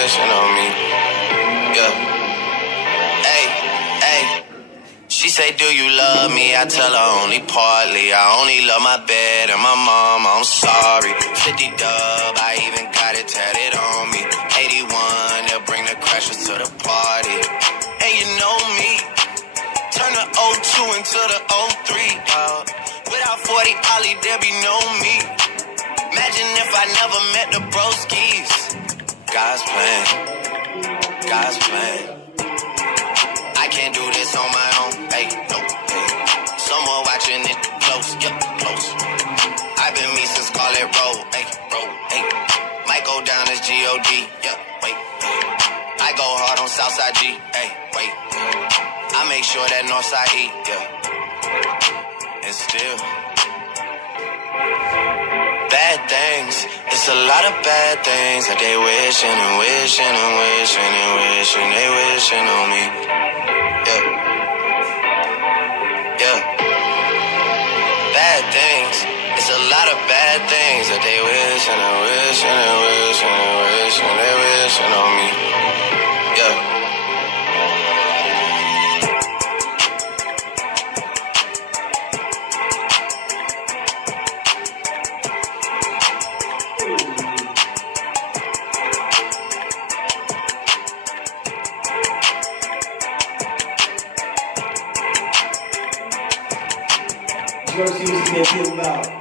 wishing on me. Yeah. Hey, hey. She say, do you love me? I tell her only partly. I only love my bed and my mom, I'm sorry. 50 dub, I even got it tatted on me. 81, they'll bring the crashers to the party. And you know me, turn the 02 into the 03, dog. Without 40 Ollie, there be no me. Imagine if I never met the broskies. God's plan, God's plan. I can't do this on my own, hey, no, hey. Someone watching it close, yep, close. I've been me since Scarlet Road, hey, hey. Might go down as G.O.D., yep, wait, hey. I go hard on Southside G, hey, wait. I make sure that Northside E, yeah. And still, bad things, it's a lot of bad things that they wishing and wishing and wishing and wishing, they wishing on me. Yeah. Yeah. Bad things. It's a lot of bad things that they wish and they wish and they wish and they wish and they wishing on me. Yeah. First, you was to get people out.